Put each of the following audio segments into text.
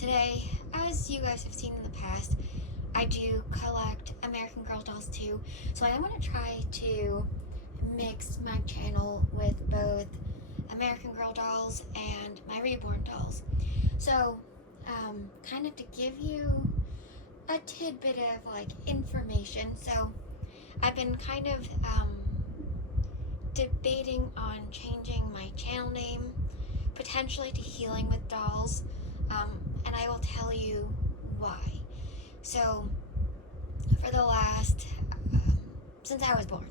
Today, as you guys have seen in the past, I do collect American Girl dolls too. So I want to try to mix my channel with both American Girl dolls and my Reborn dolls. So, kind of to give you a tidbit of like information. So I've been kind of debating on changing my channel name, potentially to Healing with Dolls, and I will tell you why. So, for the last, since I was born,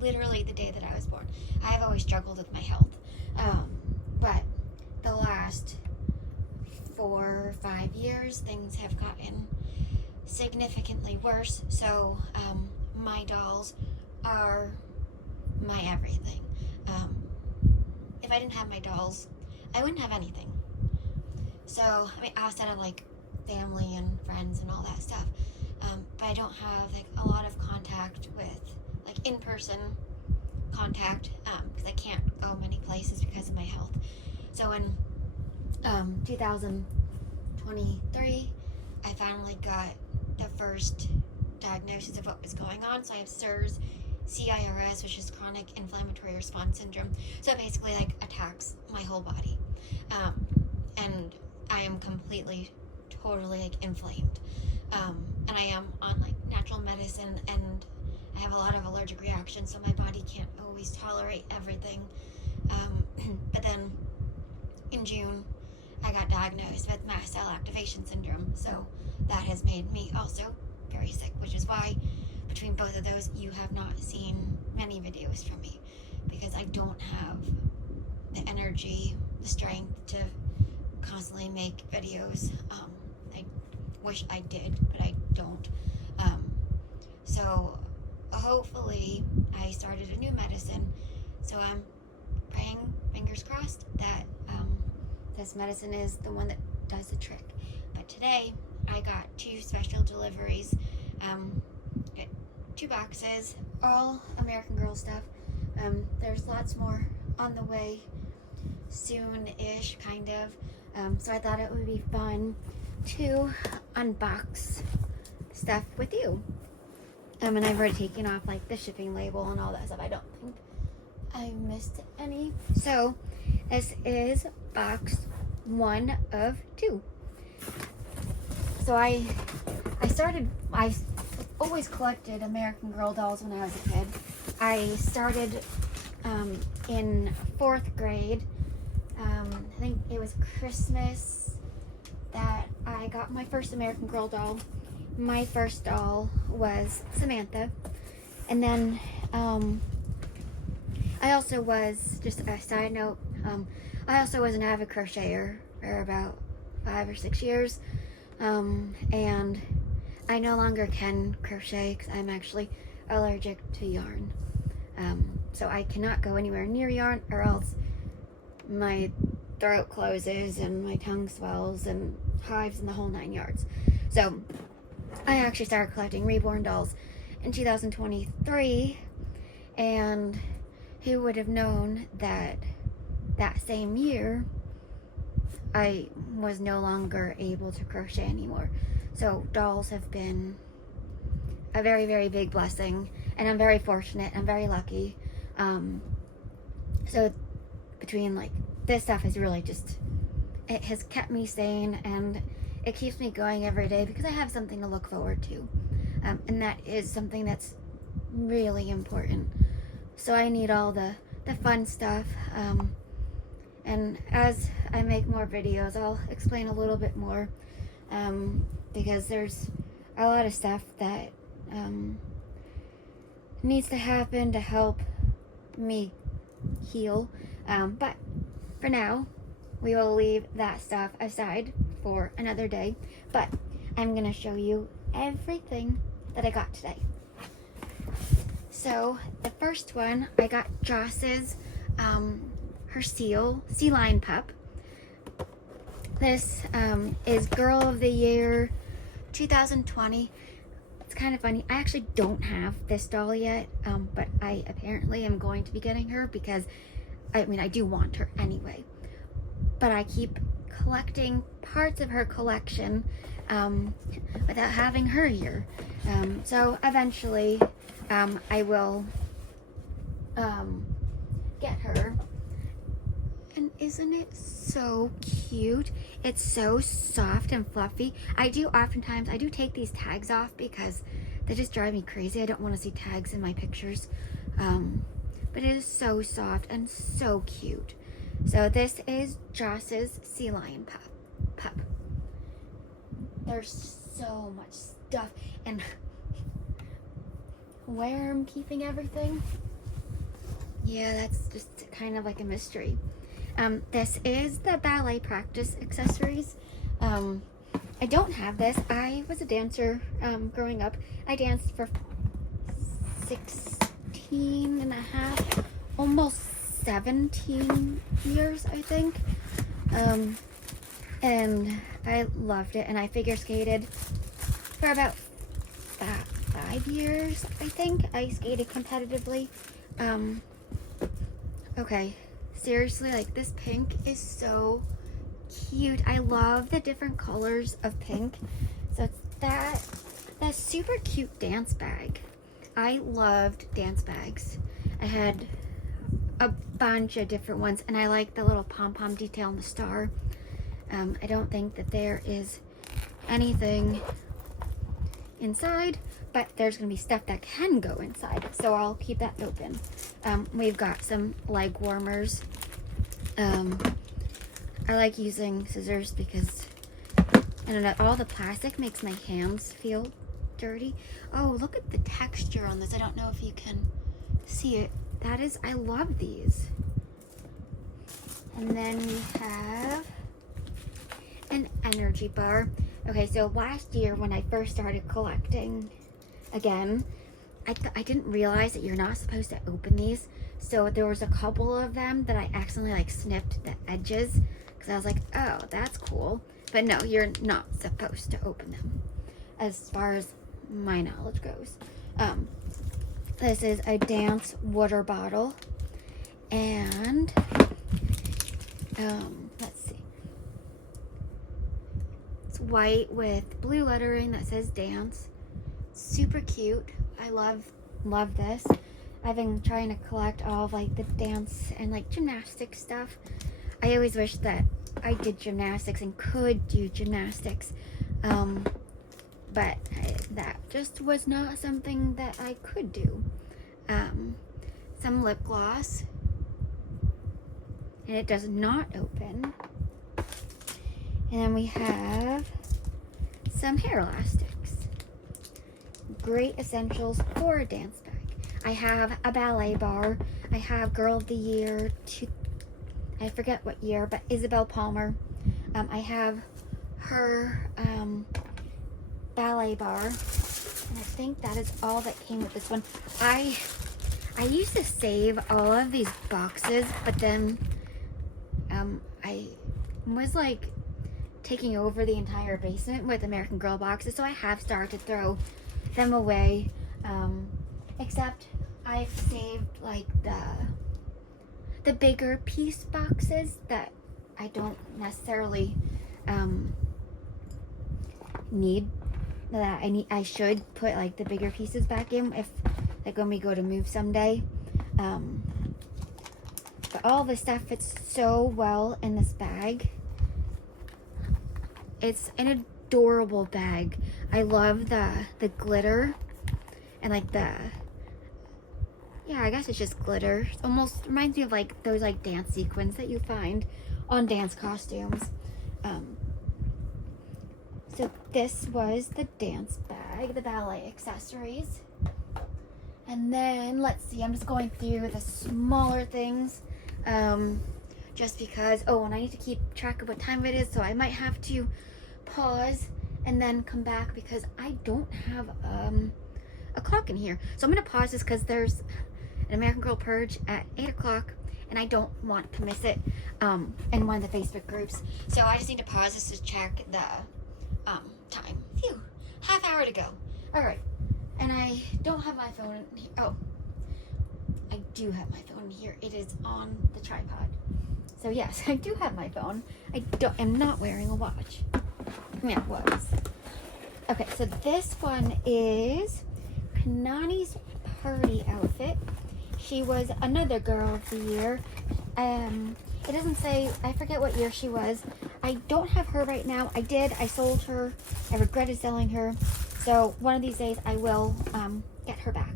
literally the day that I was born, I have always struggled with my health, but the last 4 or 5 years, things have gotten significantly worse. So, my dolls are my everything. If I didn't have my dolls, I wouldn't have anything. So, I mean, outside of like family and friends and all that stuff, but I don't have like a lot of contact with like in-person contact, because I can't go many places because of my health. So in 2023, I finally got the first diagnosis of what was going on. So I have CIRS, which is chronic inflammatory response syndrome. So it basically like attacks my whole body, and I am totally like inflamed, and I am on like natural medicine, and I have a lot of allergic reactions, so my body can't always tolerate everything. But then in June, I got diagnosed with mast cell activation syndrome, so that has made me also very sick, which is why between both of those, you have not seen many videos from me, because I don't have the energy, the strength to constantly make videos. I wish I did, but I don't. So hopefully I started a new medicine, so I'm praying, fingers crossed, that this medicine is the one that does the trick. But today I got 2 special deliveries. Got 2 boxes, all American Girl stuff. There's lots more on the way soon-ish, kind of. So I thought it would be fun to unbox stuff with you. And I've already taken off like the shipping label and all that stuff. I don't think I missed any. So this is box 1 of 2. So I always collected American Girl dolls when I was a kid. I started in 4th grade. I think it was Christmas that I got my first American Girl doll. My first doll was Samantha. And then I also was, just a side note, I also was an avid crocheter for about 5 or 6 years. And I no longer can crochet because I'm actually allergic to yarn. So I cannot go anywhere near yarn, or else my throat closes and my tongue swells and hives and the whole 9 yards. So I actually started collecting Reborn dolls in 2023, and who would have known that that same year I was no longer able to crochet anymore. So dolls have been a very, very big blessing, and I'm very fortunate. I'm very lucky. So between like this stuff is really just, it has kept me sane, and it keeps me going every day because I have something to look forward to, and that is something that's really important. So I need all the fun stuff, and as I make more videos, I'll explain a little bit more, because there's a lot of stuff that needs to happen to help me heal, but for now we will leave that stuff aside for another day. But I'm gonna show you everything that I got today. So the first one, I got Joss's her sea lion pup. This is Girl of the Year 2020. It's kind of funny. I actually don't have this doll yet, but I apparently am going to be getting her because, I mean, I do want her anyway. But I keep collecting parts of her collection without having her here. So eventually I will get her. And isn't it so cute? It's so soft and fluffy. I do take these tags off because they just drive me crazy. I don't want to see tags in my pictures. But it is so soft and so cute. So this is Joss's sea lion pup. There's so much stuff, and where I'm keeping everything, yeah, that's just kind of like a mystery. This is the ballet practice accessories. I don't have this. I was a dancer growing up. I danced for 16 and a half, almost 17 years, I think. And I loved it. And I figure skated for about 5 years, I think. I skated competitively. Okay. Seriously, like, this pink is so cute. I love the different colors of pink. So it's that super cute dance bag. I loved dance bags. I had a bunch of different ones, and I like the little pom-pom detail on the star. I don't think that there is anything inside, but there's gonna be stuff that can go inside, so I'll keep that open. We've got some leg warmers. I like using scissors because, I don't know, all the plastic makes my hands feel dirty. Oh, look at the texture on this. I don't know if you can see it. I love these. And then we have an energy bar. Okay, so last year when I first started collecting again, I didn't realize that you're not supposed to open these. So there was a couple of them that I accidentally like snipped the edges because I was like, oh, that's cool. But no, you're not supposed to open them as far as my knowledge goes. This is a dance water bottle, and let's see. It's white with blue lettering that says dance. Super cute. I love this. I've been trying to collect all of like the dance and like gymnastics stuff. I always wish that I did gymnastics and could do gymnastics, but that just was not something that I could do. Some lip gloss, and it does not open. And then we have some hair elastics. Great essentials for a dance bag. I have a ballet bar. I have Girl of the Year, I forget what year, but Isabel Palmer. I have her ballet bar, and I think that is all that came with this one. I used to save all of these boxes, but then I was like taking over the entire basement with American Girl boxes, so I have started to throw them away. Except I've saved like the bigger piece boxes that I don't necessarily need. I should put like the bigger pieces back in if like when we go to move someday. But all the stuff fits so well in this bag. It's an adorable bag. I love the glitter and like I guess it's just glitter. It almost reminds me of like those like dance sequins that you find on dance costumes. So this was the dance bag, the ballet accessories. And then let's see, I'm just going through the smaller things, just because, and I need to keep track of what time it is, so I might have to pause and then come back because I don't have a clock in here. So I'm gonna pause this because there's an American Girl Purge at 8 o'clock and I don't want to miss it in one of the Facebook groups. So I just need to pause this to check the time. Phew, half hour to go. All right, and I don't have my phone in here. Oh, I do have my phone here. It is on the tripod. So yes, I do have my phone. I'm not wearing a watch. I mean, I was. Okay, so this one is Kanani's party outfit. She was another girl of the year. It doesn't say, I forget what year she was. I don't have her right now. I sold her. I regretted selling her. So one of these days I will get her back.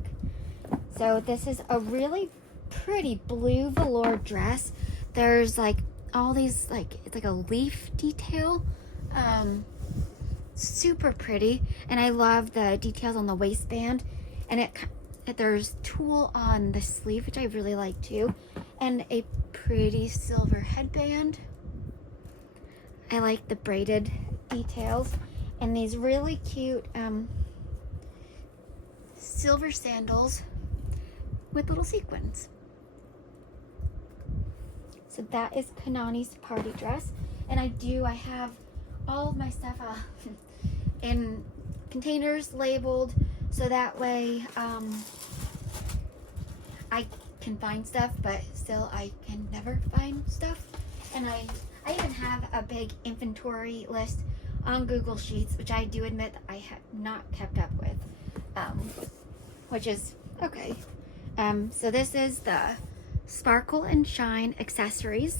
So this is a really pretty blue velour dress. There's like all these, it's like a leaf detail. Super pretty. And I love the details on the waistband. And there's tulle on the sleeve, which I really like too. And a pretty silver headband. I like the braided details. And these really cute silver sandals with little sequins. So that is Kanani's party dress. And I have all of my stuff in containers labeled, so that way I can find stuff, but still I can never find stuff. And I even have a big inventory list on Google Sheets, which I do admit I have not kept up with, which is okay. So this is the Sparkle and Shine accessories.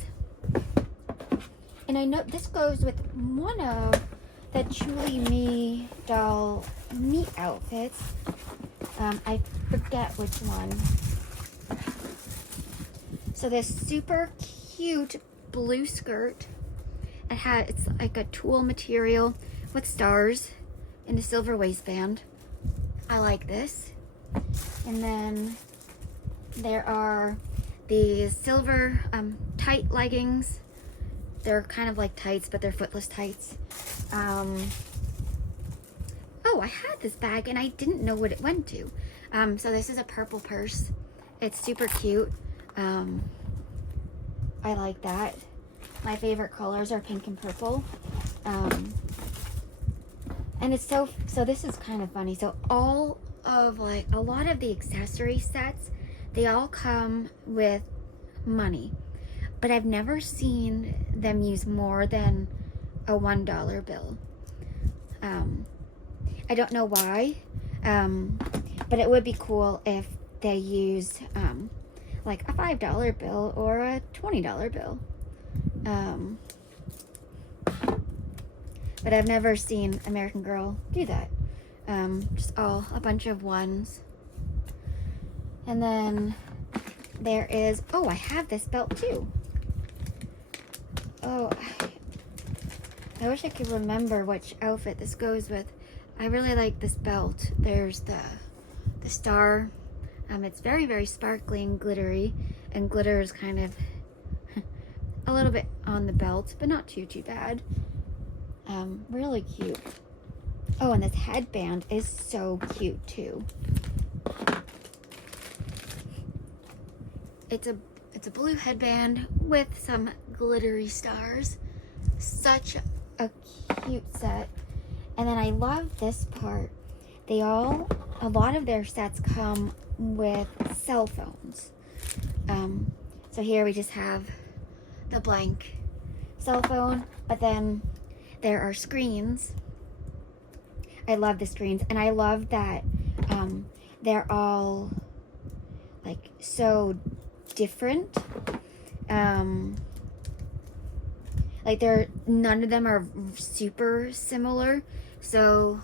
And I know this goes with one of the Truly Me doll meet outfits. I forget which one. So this super cute blue skirt. It's like a tulle material with stars and a silver waistband. I like this. And then there are the silver tight leggings. They're kind of like tights, but they're footless tights. Oh, I had this bag and I didn't know what it went to. So this is a purple purse. It's super cute. I like that. My favorite colors are pink and purple. And it's so this is kind of funny. So all of a lot of the accessory sets, they all come with money. But I've never seen them use more than a $1 bill. I don't know why, but it would be cool if they used like a $5 bill or a $20 bill. But I've never seen American Girl do that. Just a bunch of ones. And then there is, I have this belt too. Oh, I wish I could remember which outfit this goes with. I really like this belt. There's the star. It's very, very sparkly and glittery. And glitter is kind of a little bit on the belt, but not too bad. Really cute. Oh, and this headband is so cute too. It's a blue headband with some glittery stars. Such a cute set. And then I love this part. A lot of their sets come with cell phones. So here we just have the blank cell phone, but then there are screens. I love the screens, and I love that they're all like so different. None of them are super similar. So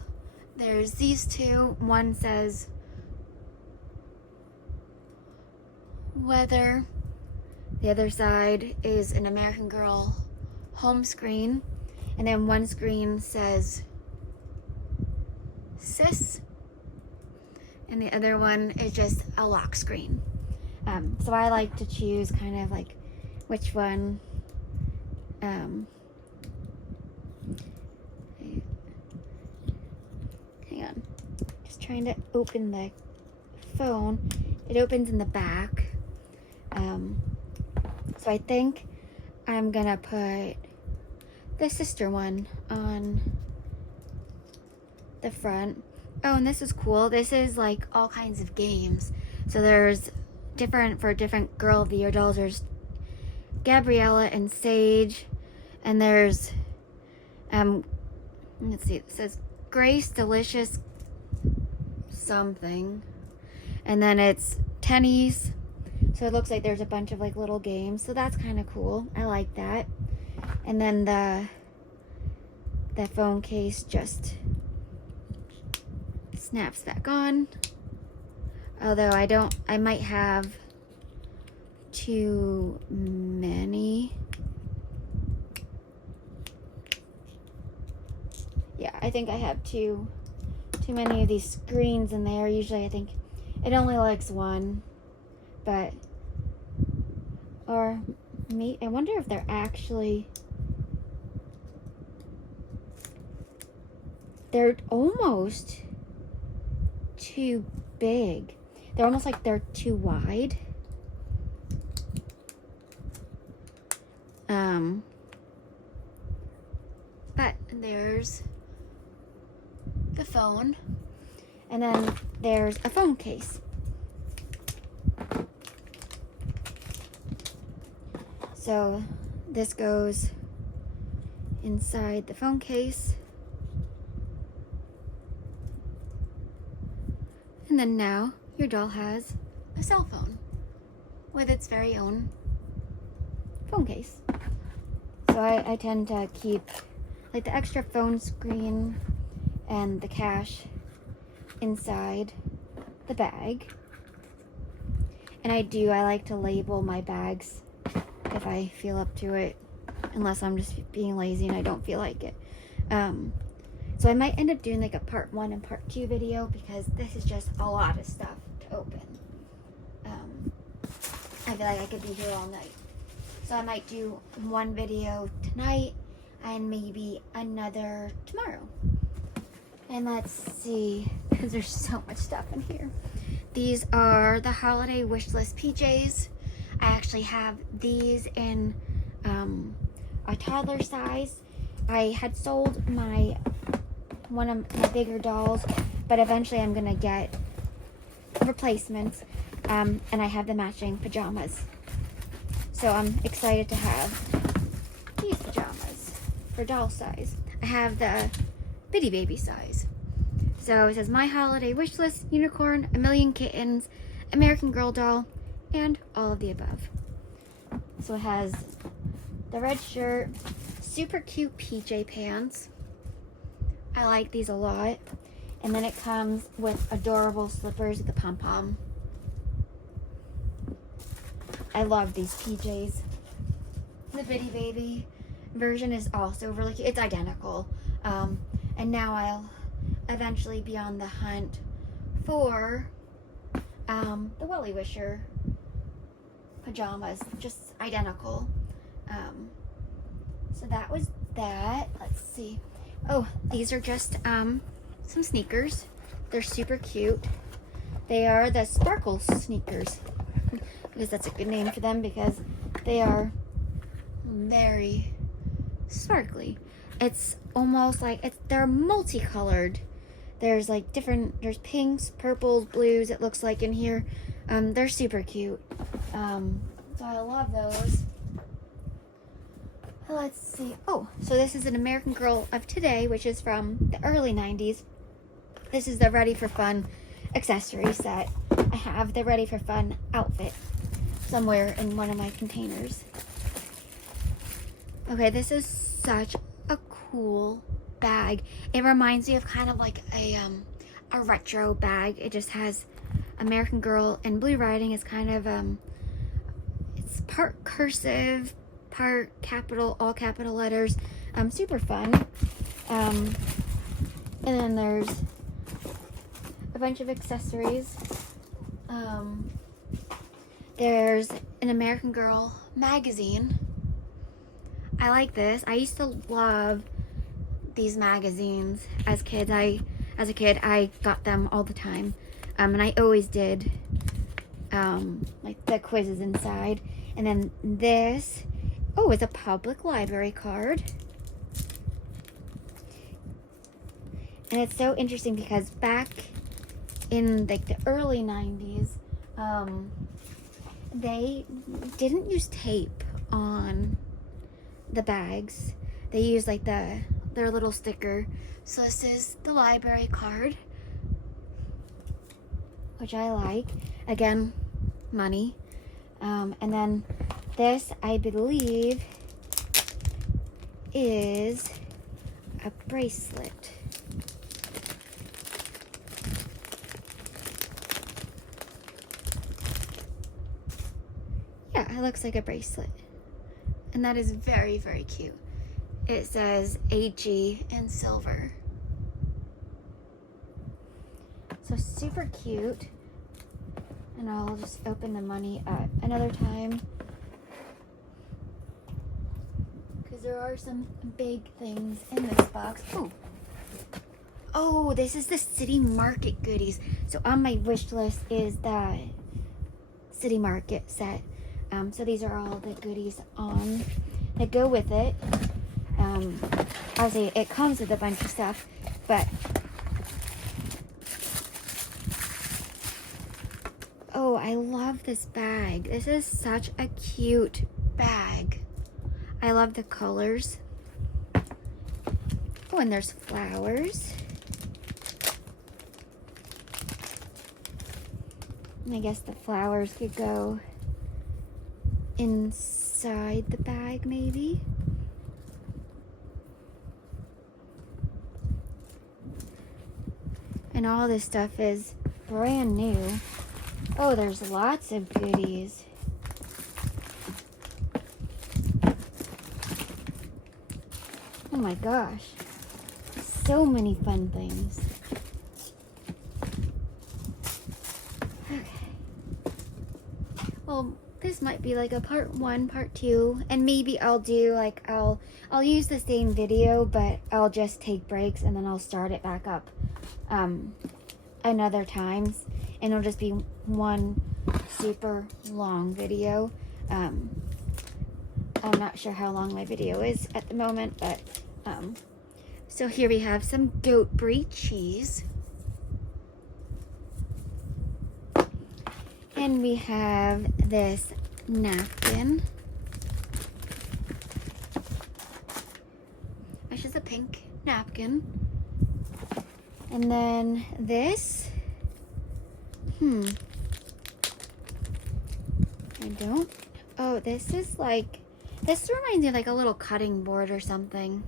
there's these two. One says weather. The other side is an American Girl home screen. And then one screen says sis. And the other one is just a lock screen. So I like to choose kind of like which one hang on, just trying to open the phone. It opens in the back. So I think I'm gonna put the sister one on the front. Oh, and this is cool. This is like all kinds of games. So there's for different girl of the year dolls. There's Gabriella and Sage. And there's, let's see, it says Grace Delicious something. And then it's tennies. So it looks like there's a bunch of like little games. So that's kind of cool. I like that. And then the phone case just snaps back on. Although I might have too many. Yeah, I think I have too many of these screens in there. Usually I think it only likes one, but, or me, I wonder if they're actually, they're almost too big. They're almost like they're too wide. But there's the phone, and then there's a phone case. So this goes inside the phone case. And then now your doll has a cell phone with its very own phone case. So I tend to keep like the extra phone screen and the cash inside the bag. And I like to label my bags if I feel up to it, unless I'm just being lazy and I don't feel like it. So I might end up doing like a part 1 and part 2 video, because this is just a lot of stuff to open. I feel like I could be here all night. So I might do one video tonight and maybe another tomorrow. And let's see, because there's so much stuff in here. These are the holiday Wishlist PJs. I actually have these in a toddler size. I had sold one of my bigger dolls, but eventually I'm gonna get replacements, and I have the matching pajamas. So I'm excited to have these pajamas for doll size. I have the bitty baby size. So it says my holiday wish list, unicorn, a million kittens, American Girl doll, and all of the above. So it has the red shirt, super cute PJ pants. I like these a lot. And then it comes with adorable slippers with the pom-pom. I love these PJs. The bitty baby version is also really cute. It's identical. And now I'll eventually be on the hunt for the Welly Wisher pajamas, just identical. So that was that. Let's see. Oh, these are just some sneakers. They're super cute. They are the Sparkle sneakers, because that's a good name for them, because they are very sparkly. It's almost like they're multicolored. There's like there's pinks, purples, blues, it looks like in here. They're super cute. So I love those. Let's see. Oh, so this is an American Girl of today, which is from the early 90s. This is the Ready for Fun accessory set. I have the Ready for Fun outfit somewhere in one of my containers. Okay, this is such a cool bag. It reminds me of kind of like a retro bag. It just has American Girl and blue writing. Is kind of it's part cursive, part capital, all capital letters. Super fun. And then there's a bunch of accessories. There's an American Girl magazine. I like this. I used to love these magazines as a kid. I got them all the time. And I always did like the quizzes inside. And then this, oh, it's a public library card. And it's so interesting because back in like the early 90s, they didn't use tape on the bags. They use like their little sticker. So this is the library card, which I like. Again, money. And then this, I believe, is a bracelet. Yeah, it looks like a bracelet. And that is very, very cute. It says AG in silver. So super cute. And I'll just open the money at another time, because there are some big things in this box. Oh, this is the City Market goodies. So on my wish list is the City Market set. So these are all the goodies that go with it. Obviously it comes with a bunch of stuff, but oh, I love this bag. This is such a cute bag. I love the colors. Oh, and there's flowers. And I guess the flowers could go inside the bag, maybe. And all this stuff is brand new. Oh, there's lots of goodies. Oh my gosh. So many fun things. Okay. Well, this might be like a part 1, part 2, and maybe I'll do like, I'll use the same video, but I'll just take breaks and then I'll start it back up another times, and it'll just be one super long video. I'm not sure how long my video is at the moment, but so here we have some goat brie cheese, and we have this napkin, which is a pink napkin. And then this, this is like, this reminds me of like a little cutting board or something.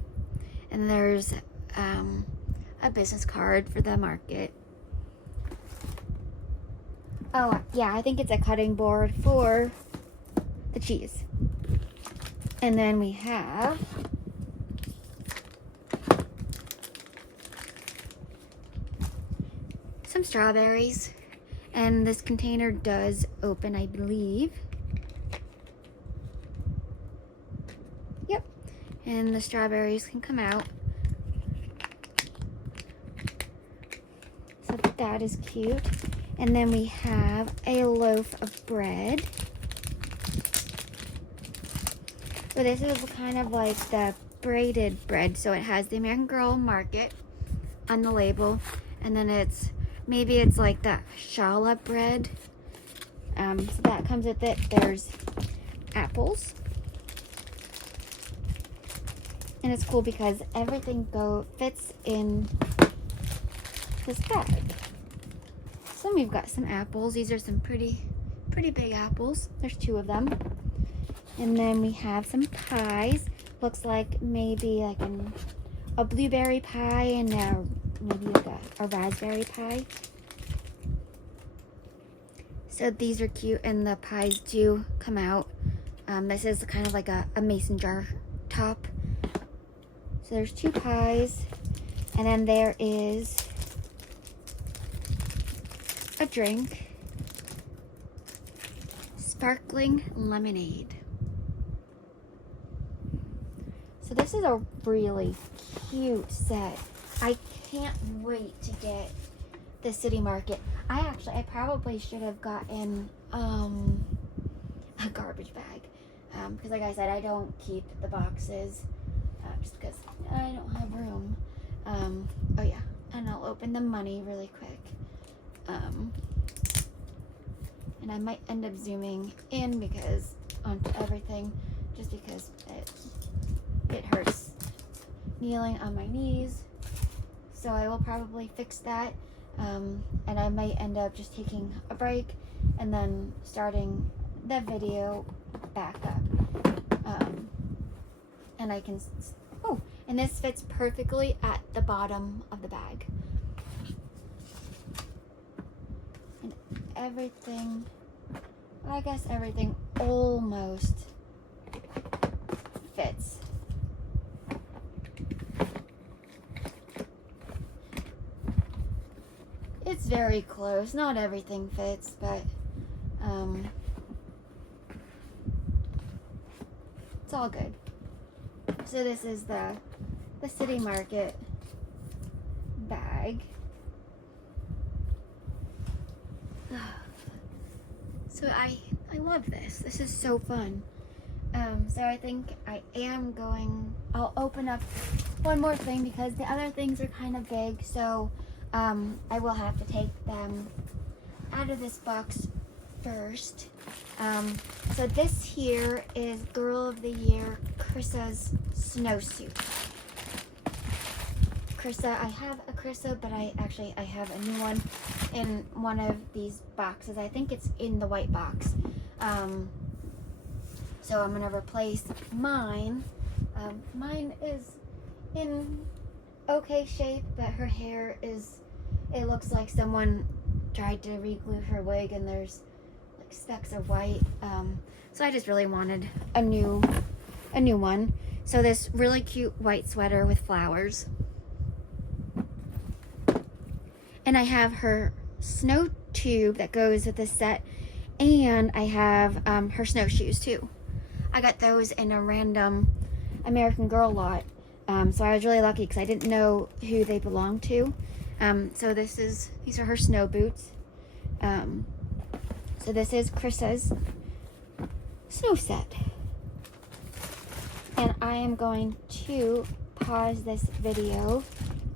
And there's a business card for the market. Oh yeah, I think it's a cutting board for the cheese. And then we have some strawberries, and this container does open, I believe. Yep, and the strawberries can come out. So that is cute. And then we have a loaf of bread. So this is kind of like the braided bread. So it has the American Girl Market on the label, and then it's maybe it's like that challah bread. So that comes with it. There's apples. And it's cool because everything fits in this bag. So we've got some apples. These are some pretty big apples. There's 2 of them. And then we have some pies. Looks like maybe like a blueberry pie and maybe like a raspberry pie. So these are cute, and the pies do come out. This is kind of like a mason jar top. So there's 2 pies, and then there is a drink, sparkling lemonade. So this is a really cute set. I can't wait to get the City Market. I probably should have gotten a garbage bag, because like I said, I don't keep the boxes just because I don't have room. Oh yeah, and I'll open the money really quick. And I might end up zooming in because onto everything, just because it hurts kneeling on my knees. So I will probably fix that, and I might end up just taking a break and then starting the video back up. And I can, oh, and this fits perfectly at the bottom of the bag. And everything, I guess everything almost fits. It's very close. Not everything fits, but it's all good. So this is the City Market bag. So I love this. This is so fun. So I think I'll open up one more thing because the other things are kind of big. So I will have to take them out of this box first. So this here is Girl of the Year, Chrissa's snowsuit. Chrissa, I have a Chrissa, but I have a new one in one of these boxes. I think it's in the white box. So I'm gonna replace mine. Mine is in okay shape, but her hair it looks like someone tried to re-glue her wig and there's like specks of white. So I just really wanted a new one. So this really cute white sweater with flowers. And I have her snow tube that goes with this set, and I have her snowshoes too. I got those in a random American Girl lot. So I was really lucky because I didn't know who they belonged to. So these are her snow boots. So this is Chrissa's snow set. And I am going to pause this video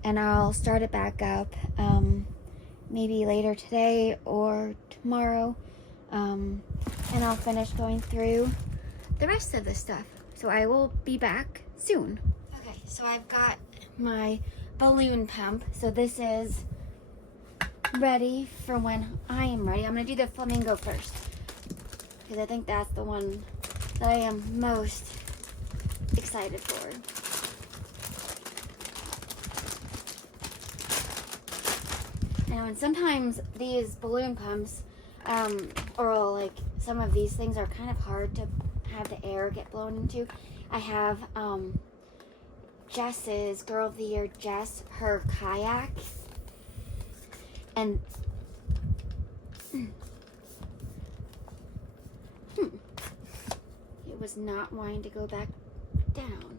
and I'll start it back up maybe later today or tomorrow. And I'll finish going through the rest of this stuff. So I will be back soon. Okay, so I've got my balloon pump. So this is ready for when I am ready. I'm gonna do the flamingo first because I think that's the one that I am most excited for. Now, and sometimes these balloon pumps, or like some of these things are kind of hard to have the air get blown into. I have Jess's, Girl of the Year Jess, her kayak, and it was not wanting to go back down.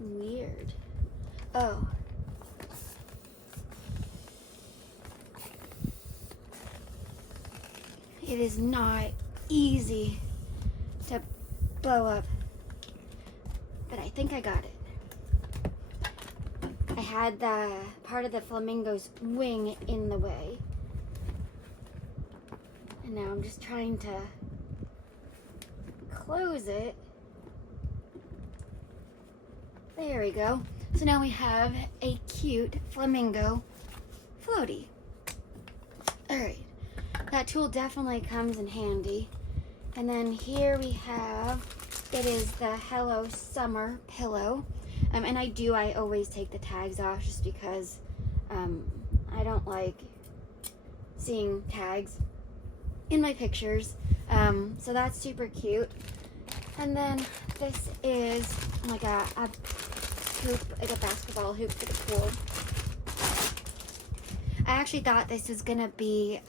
Weird. Oh. It is not easy to blow up, but I think I got it. I had the part of the flamingo's wing in the way, and now I'm just trying to close it. There we go. So now we have a cute flamingo floaty. Alright, that tool definitely comes in handy. And then here we have, it is the Hello Summer pillow. And I always take the tags off just because I don't like seeing tags in my pictures. So that's super cute. And then this is like a hoop, like a basketball hoop for the pool. I actually thought this was gonna be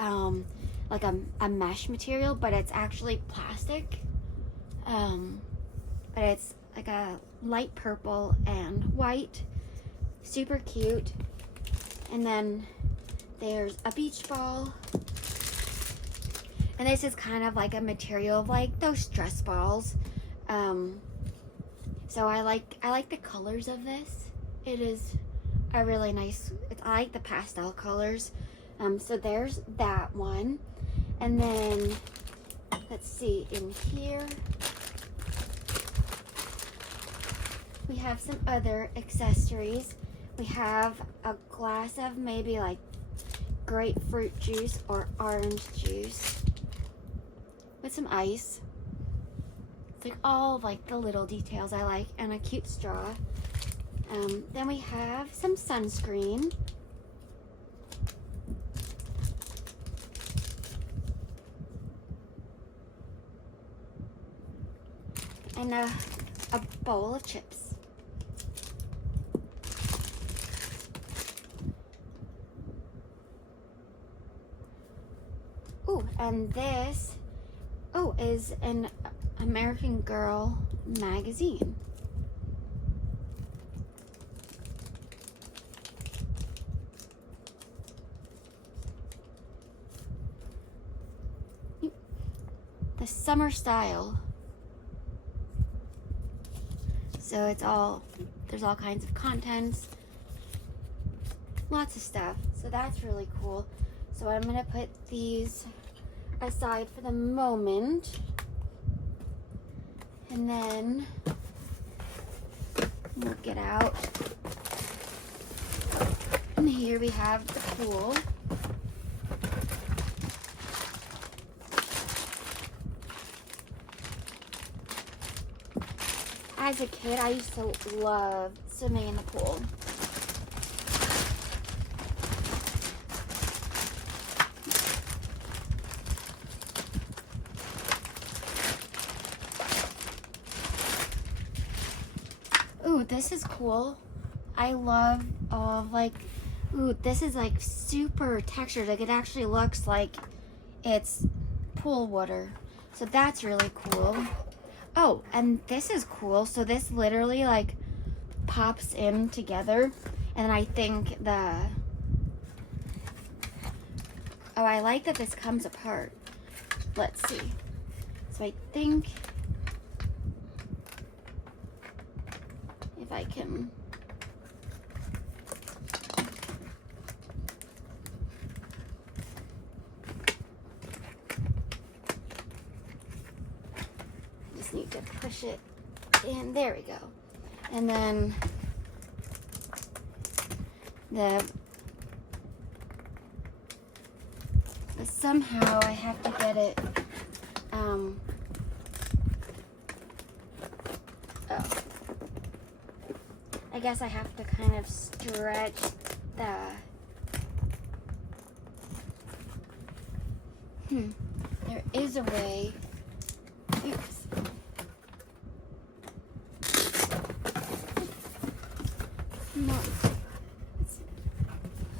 like a mesh material, but it's actually plastic. But it's like a light purple and white, super cute. And then there's a beach ball, and this is kind of like a material of like those stress balls. So I like the colors of this. It is a really nice, I like the pastel colors. So there's that one. And then let's see, in here we have some other accessories. We have a glass of maybe like grapefruit juice or orange juice with some ice. It's like all like the little details I like, and a cute straw. Then we have some sunscreen. And a bowl of chips. Ooh, and this, is an American Girl magazine. The summer style. So there's all kinds of contents, lots of stuff. So that's really cool. So I'm gonna put these aside for the moment. And then we'll get out. And here we have the pool. As a kid, I used to love swimming in the pool. Ooh, this is cool. I love all this is like super textured. Like it actually looks like it's pool water. So that's really cool. Oh, and this is cool. So this literally like pops in together. And I think I like that this comes apart. Let's see. So I think if I can. Need to push it in. There we go. And then somehow I have to get it I guess I have to kind of stretch there is a way. Oops. No,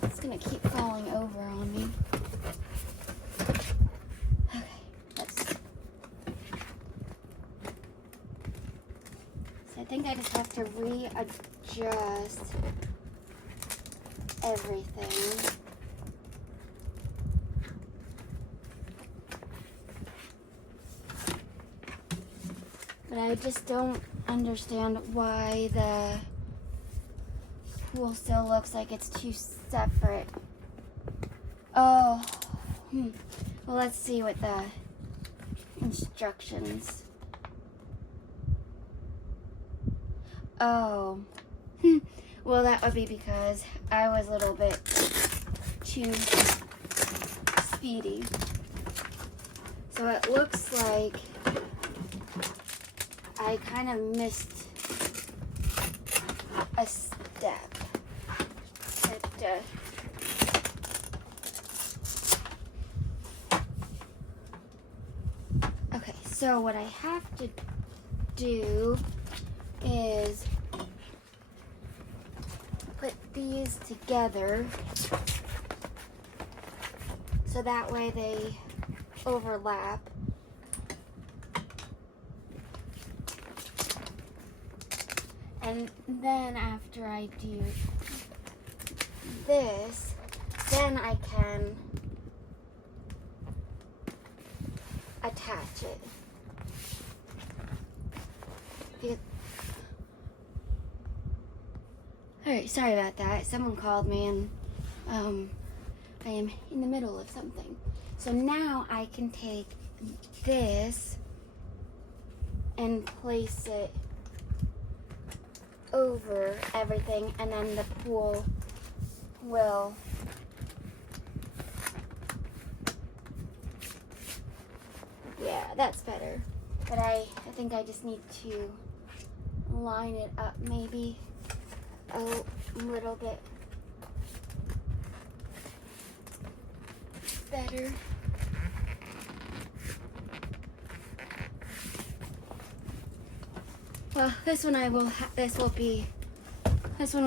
it's gonna keep falling over on me. Okay, so I think I just have to readjust everything. But I just don't understand why the pool still looks like it's two separate. Oh, well, let's see what the instructions. Oh, well, that would be because I was a little bit too speedy. So it looks like I kind of missed a step. Okay, so what I have to do is put these together so that way they overlap. And then after I do this, then I can attach it. Alright, sorry about that. Someone called me and I am in the middle of something. So now I can take this and place it over everything, and then the pool will that's better. But I think I just need to line it up maybe a little bit better. Well, this one will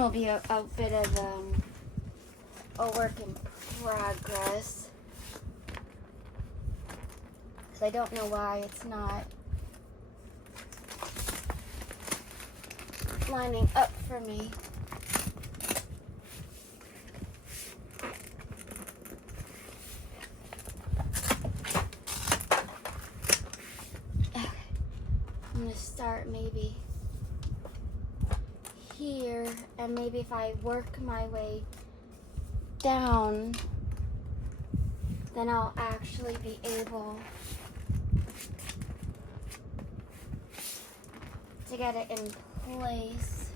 be a bit of a work in progress. I don't know why it's not lining up for me. Okay. I'm going to start maybe here, and maybe if I work my way down, then I'll actually be able to get it in place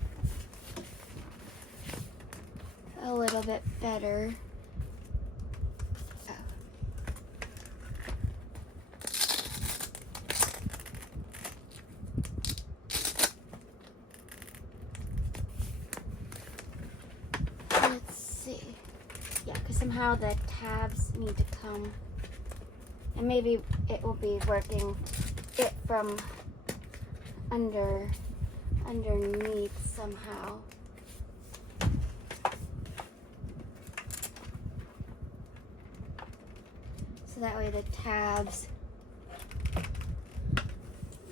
a little bit better. Oh. Let's see. Yeah, because somehow the tabs need to come, and maybe it will be working it from underneath somehow. So that way the tabs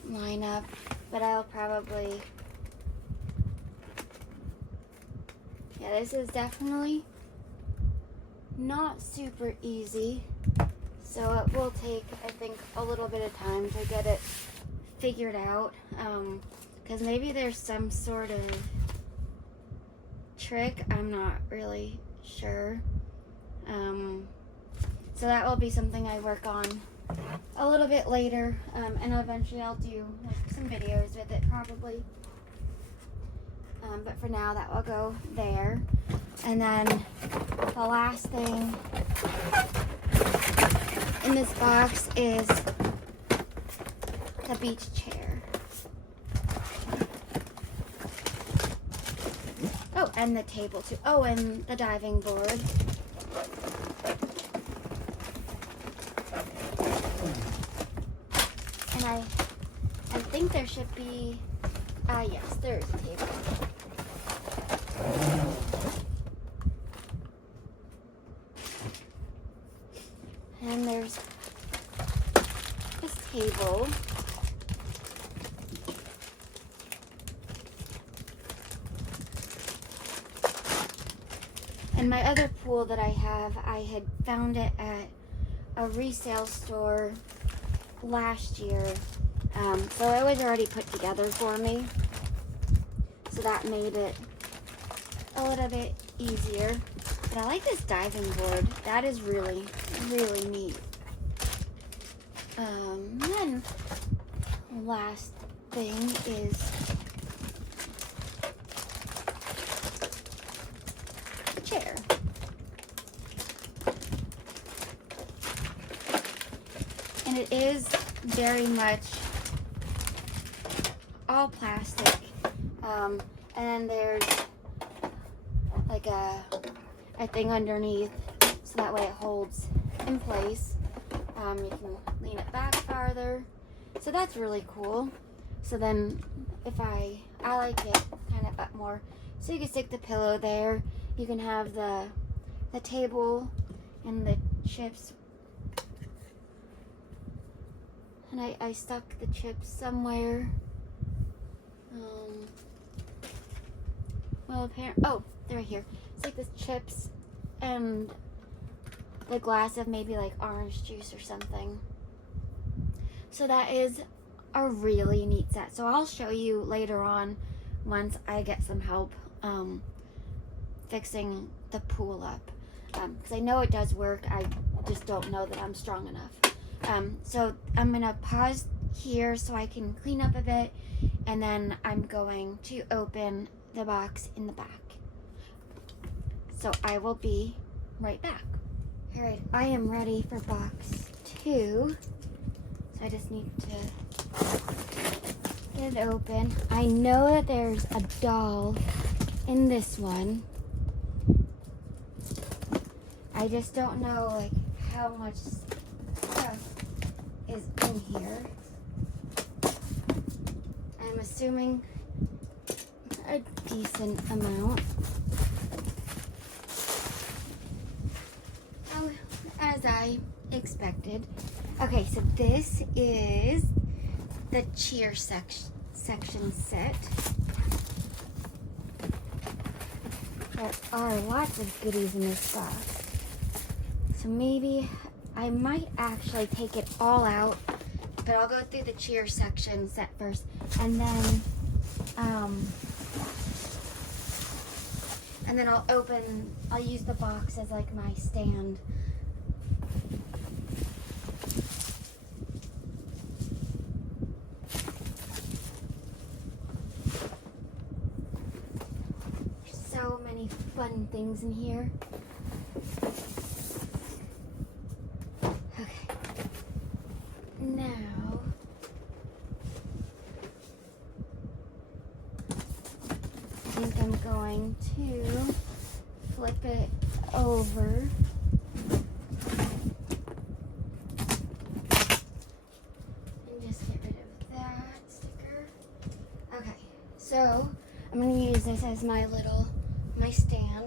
line up, but I'll probably, yeah, this is definitely not super easy. So it will take, I think, a little bit of time to get it figured out, because maybe there's some sort of trick, I'm not really sure. So that will be something I work on a little bit later, and eventually I'll do like some videos with it probably. But for now that will go there. And then the last thing in this box is the beach chair. Oh, and the table too. Oh, and the diving board. And I think there should be, yes, there's a table. And there's this table. And my other pool that I have, I had found it at a resale store last year. So it was already put together for me. So that made it a little bit easier. But I like this diving board. That is really, really neat. Then last thing is the chair. And it is very much all plastic. And then there's like a thing underneath, so that way it holds in place. You can lean it back farther, so that's really cool. So then if I like it kind of up more, so you can stick the pillow there, you can have the table and the chips, and I stuck the chips somewhere. Well, apparently, oh, they're right here. It's like the chips and the glass of maybe like orange juice or something. So that is a really neat set. So I'll show you later on once I get some help fixing the pool up. Because I know it does work. I just don't know that I'm strong enough. So I'm gonna pause here so I can clean up a bit, and then I'm going to open the box in the back. So I will be right back. All right, I am ready for box 2. So I just need to get it open. I know that there's a doll in this one. I just don't know like how much stuff is in here. I'm assuming a decent amount. Oh, as I expected. Okay, so this is the cheer section set. There are lots of goodies in this box. So maybe I might actually take it all out, but I'll go through the cheer section set first, and then I'll use the box as like my stand. There's so many fun things in here. Now, I think I'm going to flip it over. And just get rid of that sticker. Okay, so I'm going to use this as my stand.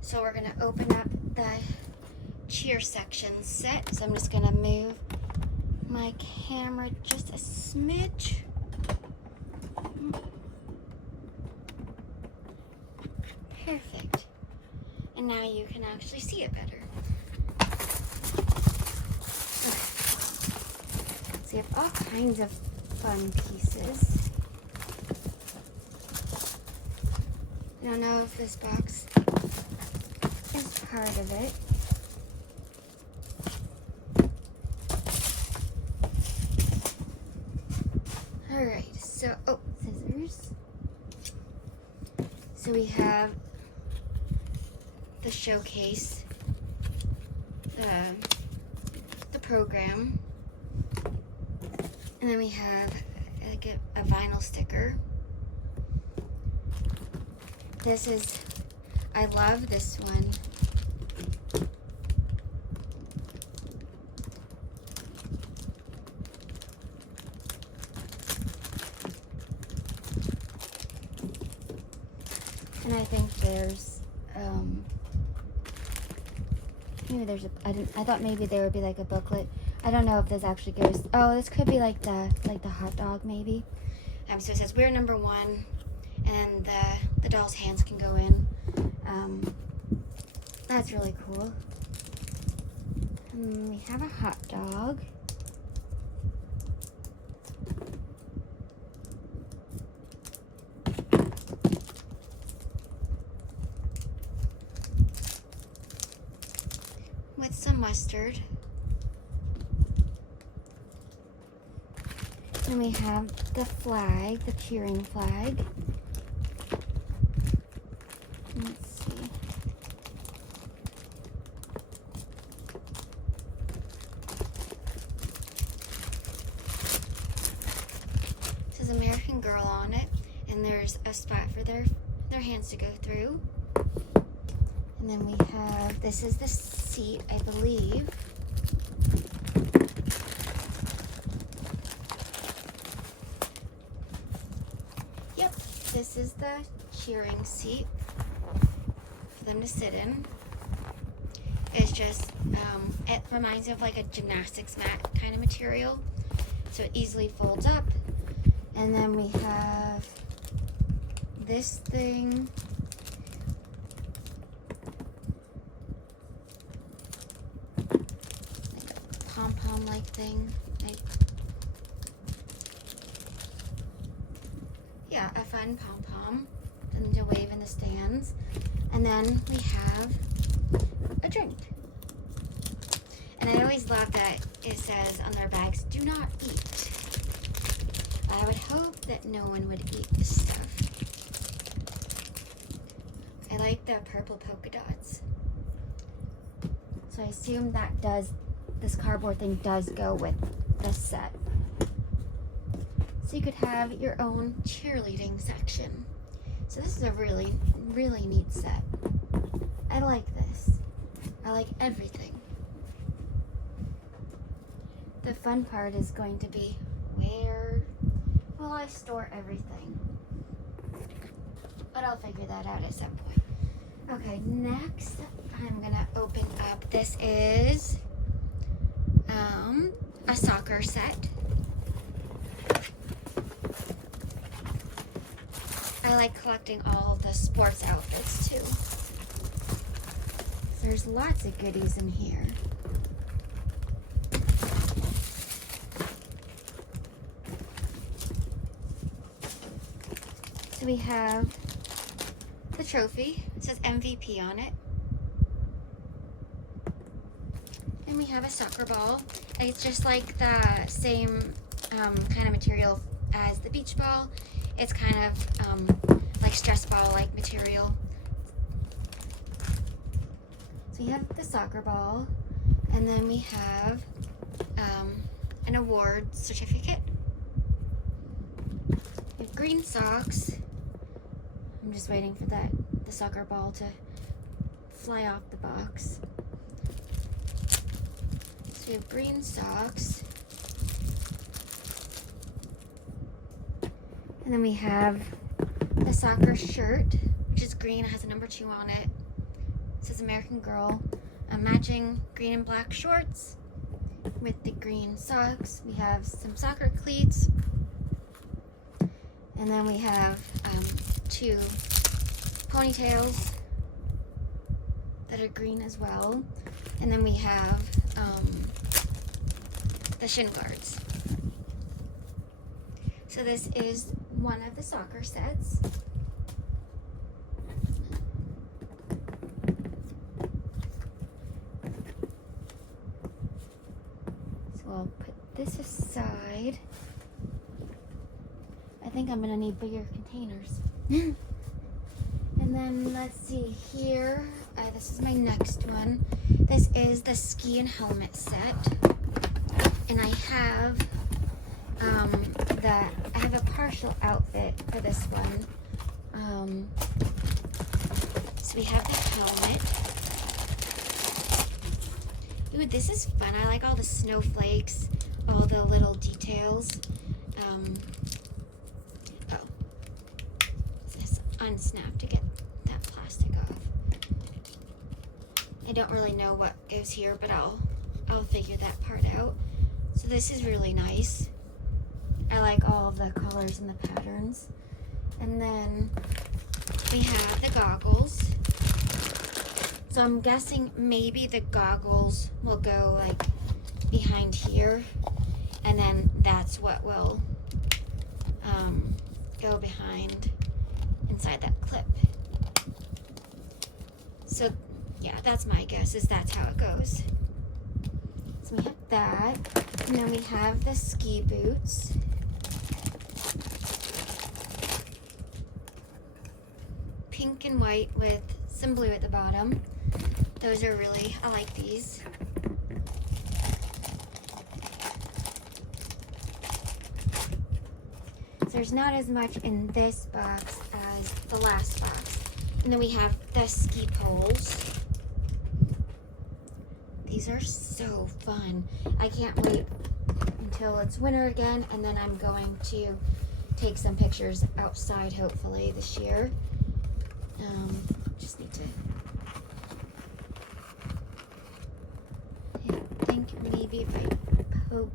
So we're going to open up the cheer section set. So I'm just going to move my camera just a smidge. Perfect. And now you can actually see it better. Okay. So you have all kinds of fun pieces. I don't know if this box is part of it. Alright, so, scissors. So we have the showcase, the program, and then we have like a vinyl sticker. I love this one. And I think there's, maybe there's I thought maybe there would be like a booklet. I don't know if this actually goes, oh, this could be like the hot dog maybe. So it says, we're number 1, and the doll's hands can go in. That's really cool. And we have a hot dog. With some mustard. And we have the flag, the cheering flag. Let's see. It says American Girl on it, and there's a spot for their hands to go through. And then we have, this is the seat, I believe. Yep, this is the cheering seat for them to sit in. It's just, it reminds me of like a gymnastics mat kind of material. So it easily folds up. And then we have this thing. Pom-pom-like thing. Yeah, a fun pom-pom. And to wave in the stands. And then we have a drink. And And I always love that it says on their bags, do not eat. I would hope that no one would eat this stuff. I like the purple polka dots. So I assume that this cardboard thing does go with the set. So you could have your own cheerleading section. So this is a really, really neat set. I like this. I like everything. The fun part is going to be where will I store everything? But I'll figure that out at some point. Okay, next I'm gonna open up. This is a soccer set. I like collecting all of the sports outfits too. There's lots of goodies in here. So we have the trophy. It says MVP on it. And we have a soccer ball. It's just like the same kind of material as the beach ball. It's kind of like stress ball-like material. So we have the soccer ball, and then we have an award certificate. We have green socks. I'm just waiting for the soccer ball to fly off the box. So we have green socks. And then we have the soccer shirt, which is green. It has a number 2 on it. It says American Girl. Matching green and black shorts with the green socks. We have some soccer cleats. And then we have 2 ponytails that are green as well. And then we have the shin guards. So this is one of the soccer sets. So I'll put this aside. I think I'm gonna need bigger containers. And then let's see here. This is my next one. This is the ski and helmet set. And I have I have a partial outfit for this one. So we have the helmet. Ooh, this is fun. I like all the snowflakes, all the little details. This unsnap to get that plastic off. I don't really know what goes here, but I'll figure that part out. So this is really nice. I like all of the colors and the patterns. And then we have the goggles. So I'm guessing maybe the goggles will go like behind here, and then that's what will go behind inside that clip. So yeah, that's my guess, is that's how it goes. So we have that, and then we have the ski boots. Pink and white with some blue at the bottom. Those are really, I like these. So there's not as much in this box as the last box. And then we have the ski poles. These are so fun. I can't wait until it's winter again, and then I'm going to take some pictures outside hopefully this year. Just need to, I think maybe if I poke,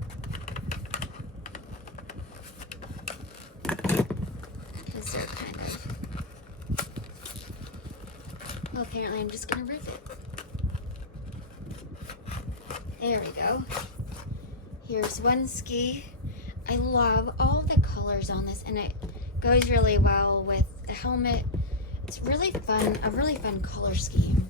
because they're kind of, well, apparently I'm just gonna rip it. There we go. Here's one ski. I love all the colors on this, and it goes really well with the helmet. It's really fun, a really fun color scheme.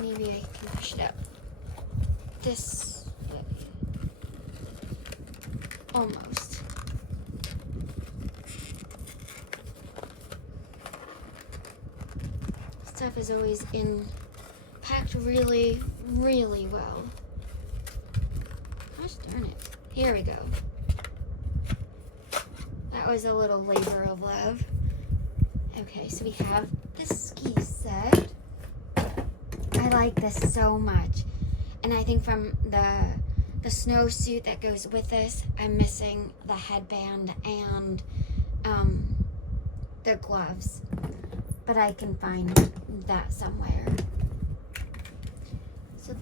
maybe I can push it up this way. Almost. Stuff is always packed really, really well. Gosh darn it. Here we go. That was a little labor of love. Okay, so we have the ski set. I like this so much. And I think from the snowsuit that goes with this, I'm missing the headband and the gloves. But I can find that somewhere. So,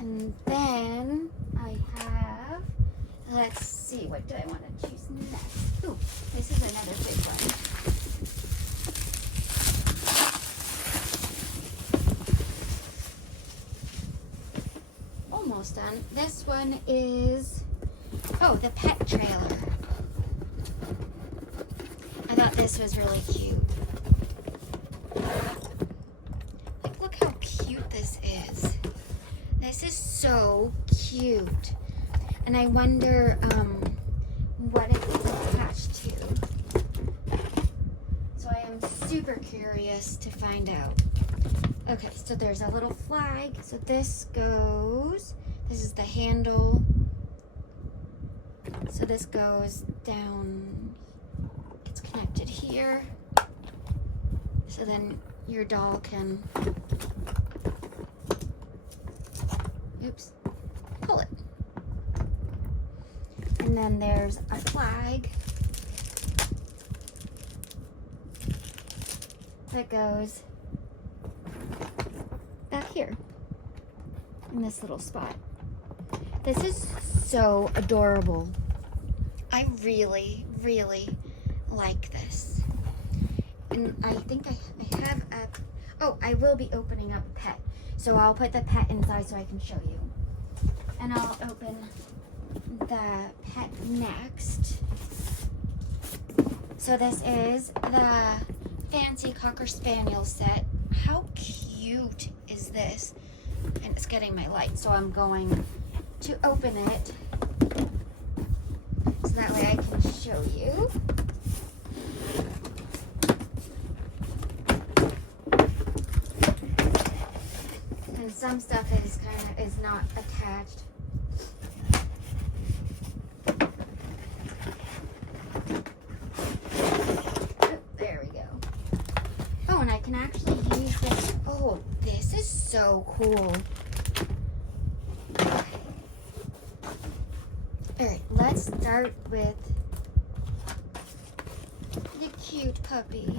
and then I have, let's see, what do I want to choose next? Ooh, this is another big one. Almost done. This one is, oh, the pet trailer. I thought this was really cute. Like, look how cute this is. This is so cute. And I wonder what it's attached to. So I am super curious to find out. Okay, so there's a little flag. So this goes, this is the handle. So this goes down, it's connected here. So then your doll can, oops, pull it. And then there's a flag that goes back here in this little spot. This is so adorable. I really, really like this. And I think I have I will be opening up a pet. So I'll put the pet inside so I can show you. And I'll open the pet next. So this is the fancy Cocker Spaniel set. How cute is this? And it's getting my light, so I'm going to open it so that way I can show you. And some stuff is not attached. Oh, there we go. Oh, and I can actually use this. Oh, this is so cool. Okay. Alright, let's start with the cute puppy.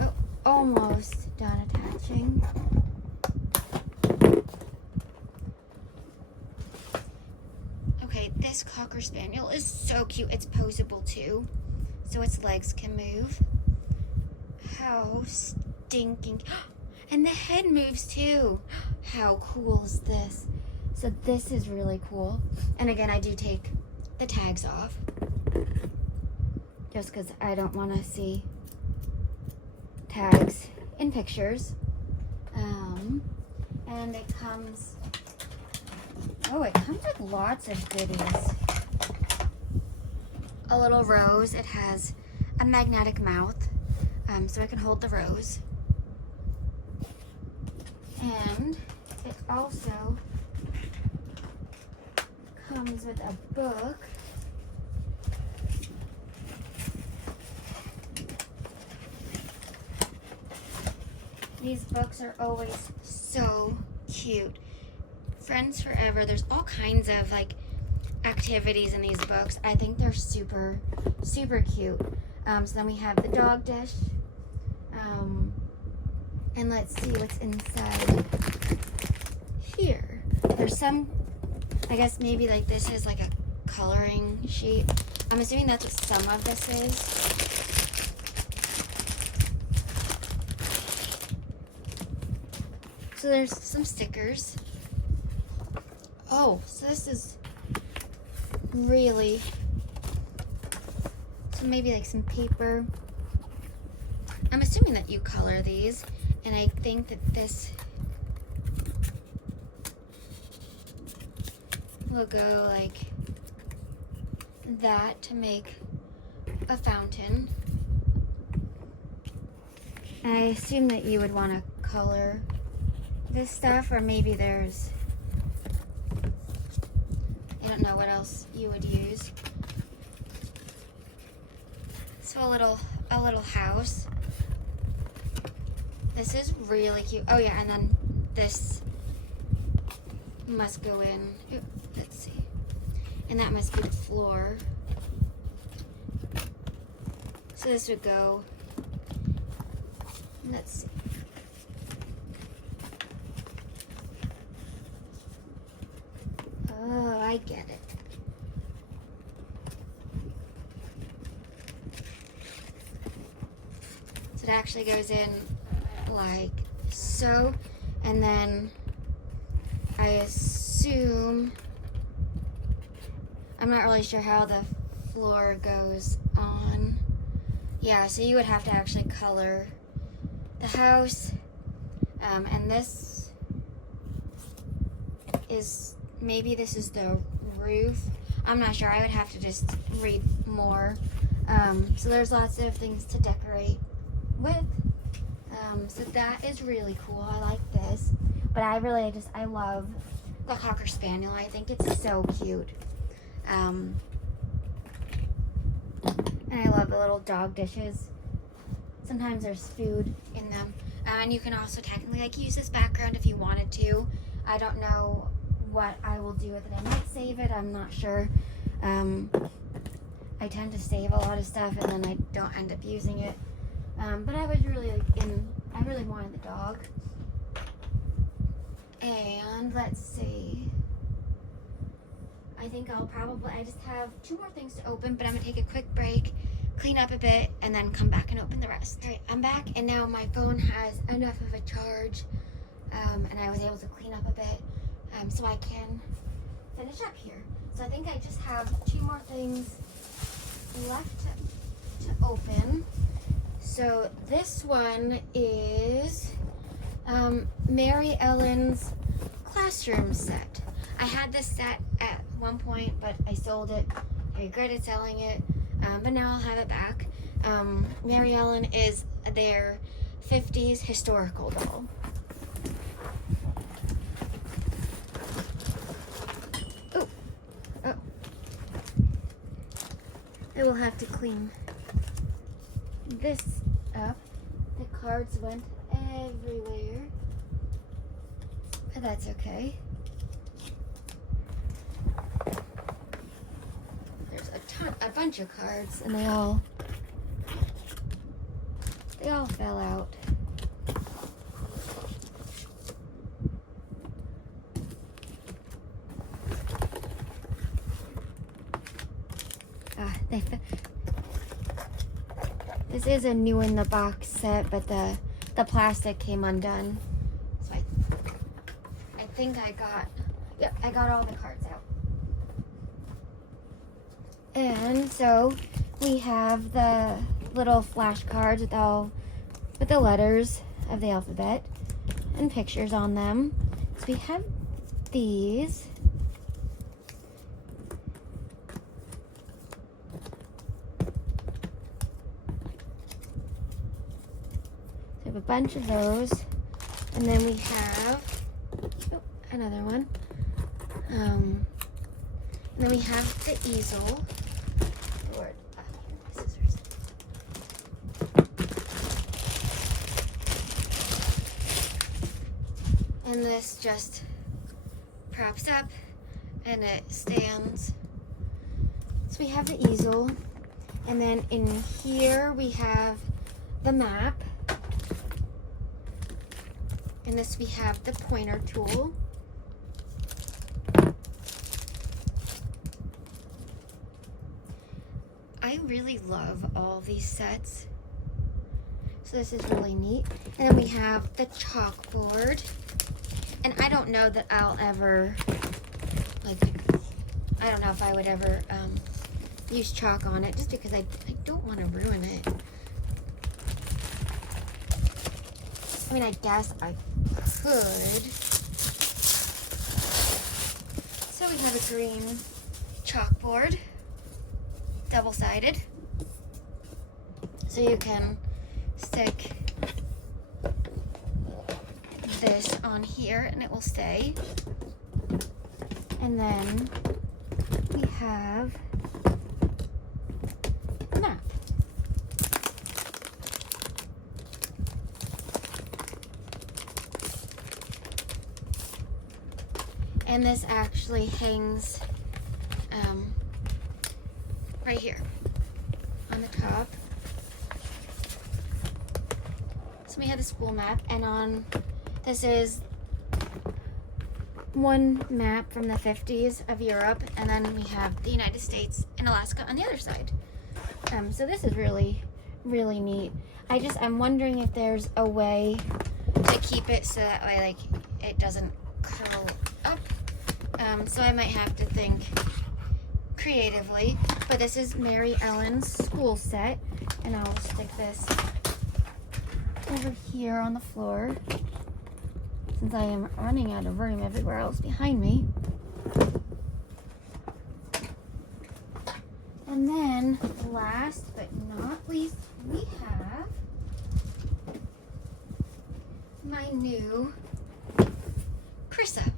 Oh, almost done attaching. Okay, this Cocker Spaniel is so cute. It's poseable too, so its legs can move. How stinking. And the head moves too. How cool is this? So this is really cool. And again, I do take the tags off just because I don't want to see tags in pictures. And it comes, oh, it comes with lots of goodies. A little rose. It has a magnetic mouth, so I can hold the rose. And it also comes with a book. These books are always so cute. Friends Forever, there's all kinds of like activities in these books. I think they're super, super cute. So then we have the dog dish. And let's see what's inside here. There's some, I guess maybe like this is like a coloring sheet. I'm assuming that's what some of this is. So there's some stickers. Oh, so this is really. So maybe like some paper. I'm assuming that you color these, and I think that this will go like that to make a fountain. And I assume that you would want to color this stuff, or maybe there's, I don't know what else you would use. So a little house. This is really cute. Oh yeah, and then this must go in. Ooh, let's see. And that must be the floor. So this would go, let's see. Oh, I get it. So it actually goes in like so, and then I assume, I'm not really sure how the floor goes on. Yeah, so you would have to actually color the house, and this is, maybe this is the roof. I'm not sure, I would have to just read more. So there's lots of things to decorate with. So that is really cool, I like this. But I love the Cocker Spaniel, I think it's so cute. And I love the little dog dishes. Sometimes there's food in them. And you can also technically like use this background if you wanted to. I don't know what I will do with it. I might save it, I'm not sure. I tend to save a lot of stuff and then I don't end up using it. But I was really I really wanted the dog. And let's see. I think I just have 2 more things to open, but I'm gonna take a quick break, clean up a bit, and then come back and open the rest. All right, I'm back, and now my phone has enough of a charge, and I was able to clean up a bit, so I can finish up here. So I think I just have 2 more things left to open. So this one is Mary Ellen's classroom set. I had this set at one point, but I sold it. I regretted selling it, but now I'll have it back. Mary Ellen is their 50s historical doll. Oh, I will have to clean this up. The cards went everywhere, but that's okay. There's a bunch of cards, and they all fell out. This is a new in the box set, but the plastic came undone. So I think I got all the cards out. And so we have the little flashcards with the letters of the alphabet and pictures on them. So we have these. So we have a bunch of those. And then we have another one. And then we have the easel. And this just props up and it stands. So we have the easel, and then in here we have the map. In this we have the pointer tool. I really love all these sets. So this is really neat. And then we have the chalkboard. And I don't know that I'll ever I don't know if I would ever use chalk on it, just because I don't want to ruin it. I mean, I guess I could. So we have a green chalkboard, double-sided. So you can stick this on here and it will stay. And then we have a map. And this actually hangs right here on the top. So we have the school map, and on this is one map from the 50s of Europe, and then we have the United States and Alaska on the other side. So this is really, really neat. I'm wondering if there's a way to keep it so that way, like, it doesn't curl up. So I might have to think creatively. But this is Mary Ellen's school set, and I'll stick this over here on the floor, since I am running out of room everywhere else behind me. And then, last but not least, we have my new Chrissa.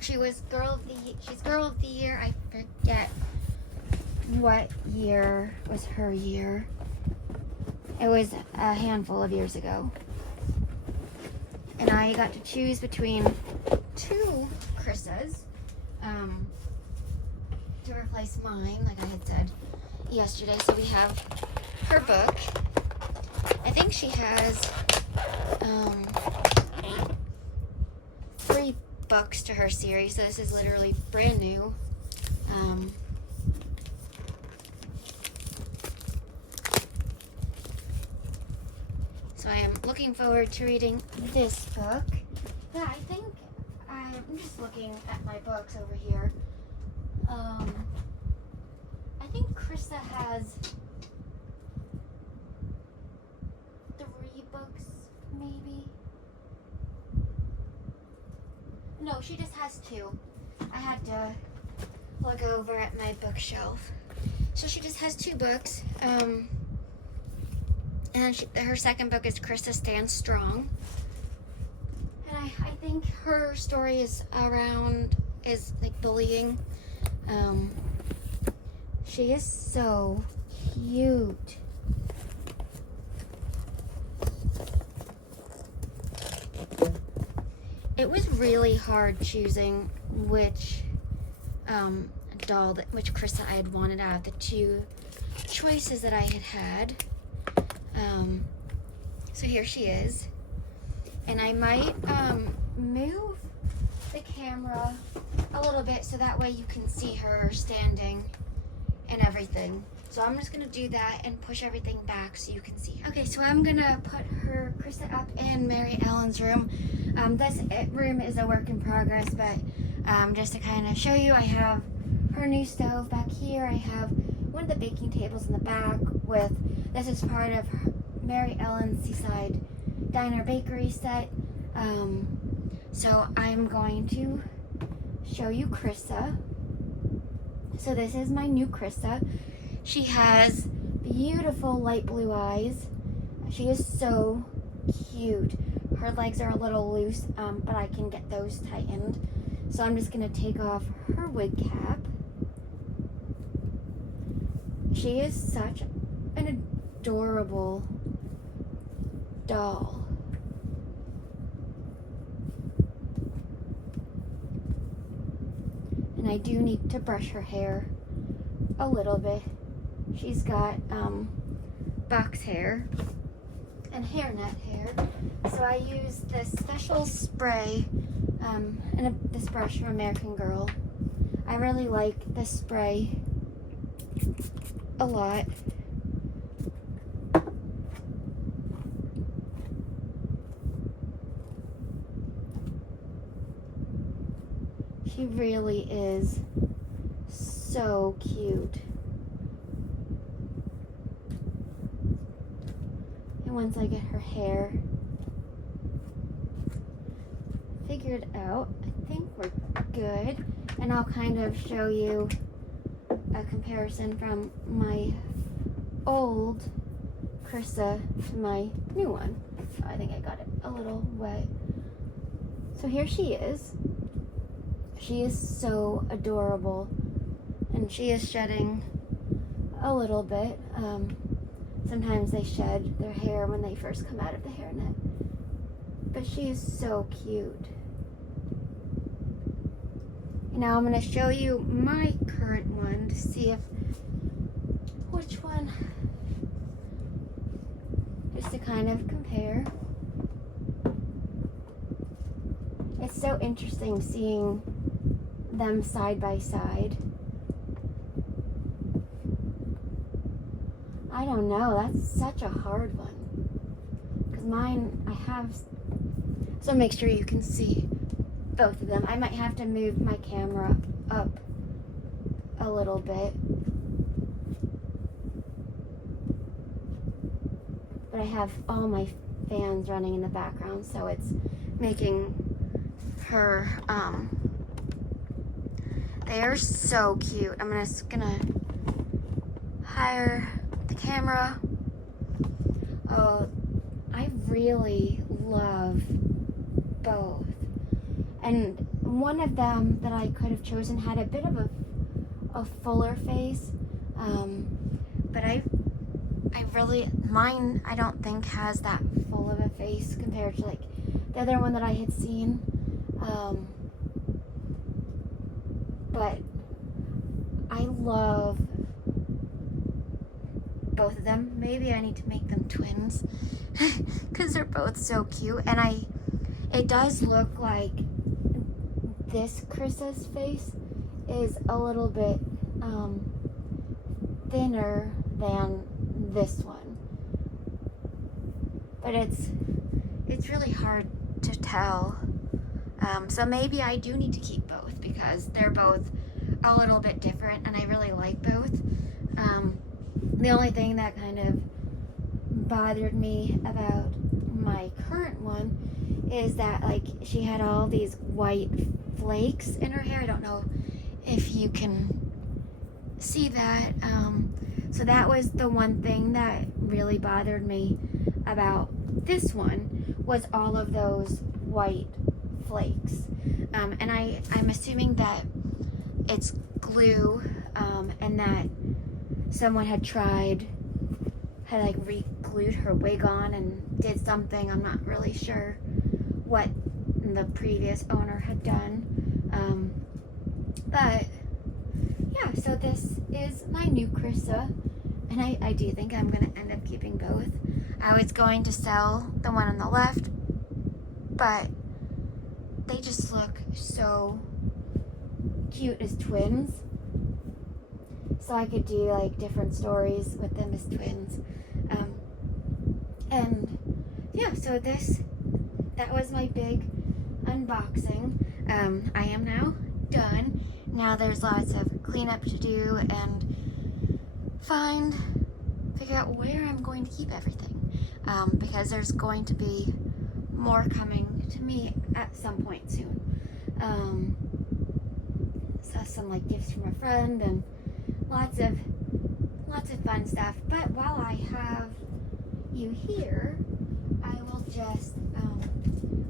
She's Girl of the Year. I forget what year was her year. It was a handful of years ago. And I got to choose between two Chrissas to replace mine, like I had said yesterday. So we have her book. I think she has 3 books to her series, so this is literally brand new. So I am looking forward to reading this book. Yeah, I think I'm just looking at my books over here. I think Chrissa has 3 books, maybe. No, she just has 2. I had to look over at my bookshelf. So she just has 2 books. And her second book is Chrissa Stands Strong. And I think her story is like bullying. She is so cute. It was really hard choosing which which Chrissa I had wanted out of the 2 choices that I had. So here she is, and I might move the camera a little bit so that way you can see her standing and everything. So I'm just gonna do that and push everything back so you can see. Okay, so I'm gonna put her Chrissa up in Mary Ellen's room. This room is a work in progress, but just to kind of show you, I have her new stove back here. I have one of the baking tables in the back this is part of Mary Ellen's Seaside Diner Bakery set. So I'm going to show you Chrissa. So this is my new Chrissa. She has beautiful light blue eyes. She is so cute. Her legs are a little loose, but I can get those tightened. So I'm just gonna take off her wig cap. She is such an adorable doll. And I do need to brush her hair a little bit. She's got box hair and hairnet hair. So I use this special spray and this brush from American Girl. I really like this spray a lot. She really is so cute. And once I get her hair figured out, I think we're good. And I'll kind of show you a comparison from my old Chrissa to my new one. I think I got it a little wet. So here she is. She is so adorable, and she is shedding a little bit. Sometimes they shed their hair when they first come out of the hairnet, but she is so cute. And now I'm going to show you my current one to see if which one, just to kind of compare. It's so interesting seeing them side by side. I don't know, that's such a hard one. Because mine, I have, so make sure you can see both of them. I might have to move my camera up a little bit. But I have all my fans running in the background, so it's making her, they are so cute. I'm just gonna hire the camera. Oh, I really love both. And one of them that I could have chosen had a bit of a fuller face. But I really, mine I don't think has that full of a face compared to like the other one that I had seen. But I love both of them. Maybe I need to make them twins because they're both so cute. And it does look like this Chrissa's face is a little bit thinner than this one. But it's really hard to tell. So maybe I do need to keep both because they're both a little bit different and I really like both. The only thing that kind of bothered me about my current one is that like she had all these white flakes in her hair. I don't know if you can see that. So that was the one thing that really bothered me about this one, was all of those white flakes. And I'm assuming that it's glue, and that someone had like re-glued her wig on and did something. I'm not really sure what the previous owner had done. But yeah, so this is my new Chrissa, and I do think I'm going to end up keeping both. I was going to sell the one on the left, but they just look so cute as twins. So I could do like different stories with them as twins. And yeah, so that was my big unboxing. I am now done. Now there's lots of cleanup to do and figure out where I'm going to keep everything. Because there's going to be more coming to me at some point soon. So some like gifts from a friend and lots of fun stuff. But while I have you here, I will just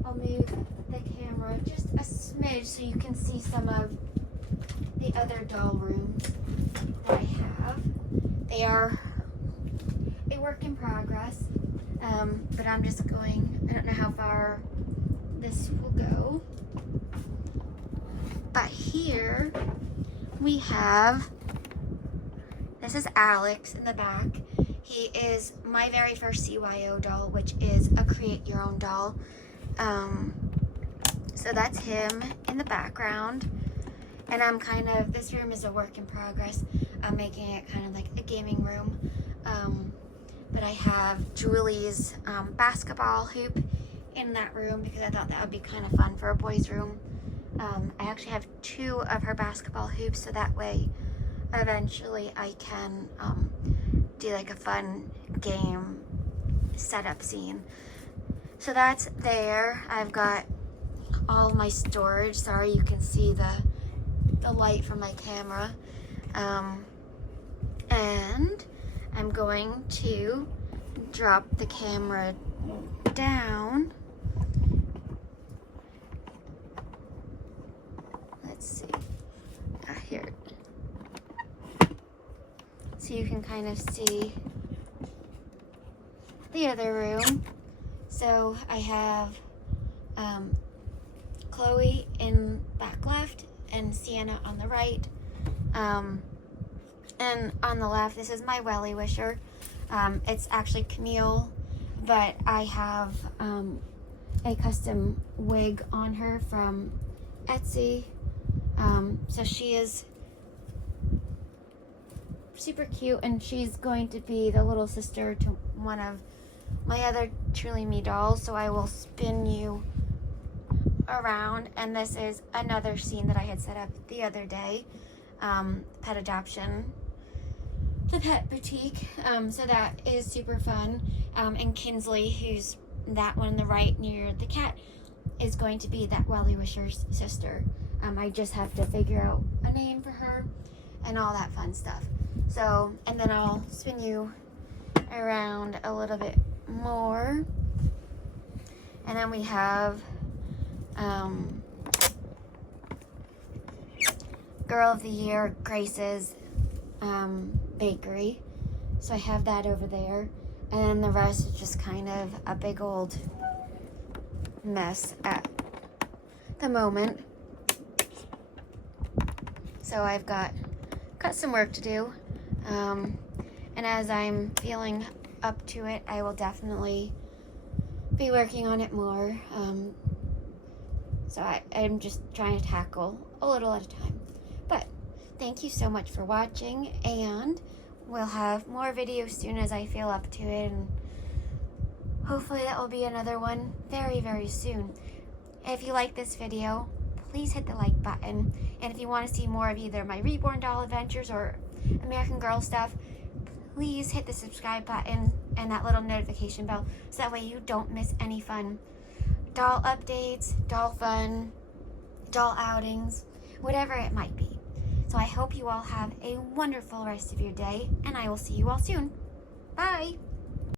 I'll move the camera just a smidge so you can see some of the other doll rooms that I have. They are a work in progress, but I'm just going, I don't know how far this will go, but here we have, this is Alex in the back. He is my very first CYO doll, which is a create your own doll. So that's him in the background. And I'm this room is a work in progress. I'm making it kind of like a gaming room. But I have Julie's basketball hoop in that room because I thought that would be kind of fun for a boys' room. I actually have 2 of her basketball hoops, so that way eventually I can do like a fun game setup scene. So that's there. I've got all my storage. Sorry, you can see the light from my camera. And I'm going to drop the camera down. Let's see. Here. So you can kind of see the other room. So I have Chloe in back left and Sienna on the right. And on the left, this is my welly wisher. It's actually Camille, but I have a custom wig on her from Etsy. So she is super cute, and she's going to be the little sister to one of my other Truly Me dolls. So I will spin you around, and this is another scene that I had set up the other day, pet adoption, the pet boutique. So that is super fun. And Kinsley, who's that one on the right near the cat, is going to be that Welly Wisher's sister. I just have to figure out a name for her and all that fun stuff. So, and then I'll spin you around a little bit more. And then we have Girl of the Year, Grace's bakery. So I have that over there. And then the rest is just kind of a big old mess at the moment. So I've got some work to do. And as I'm feeling up to it, I will definitely be working on it more. So I'm just trying to tackle a little at a time. But thank you so much for watching, and we'll have more videos soon as I feel up to it, and hopefully that will be another one very, very soon. If you like this video, please hit the like button, and if you want to see more of either my Reborn doll adventures or American Girl stuff, please hit the subscribe button and that little notification bell, so that way you don't miss any fun doll updates, doll fun, doll outings, whatever it might be. So I hope you all have a wonderful rest of your day, and I will see you all soon. Bye!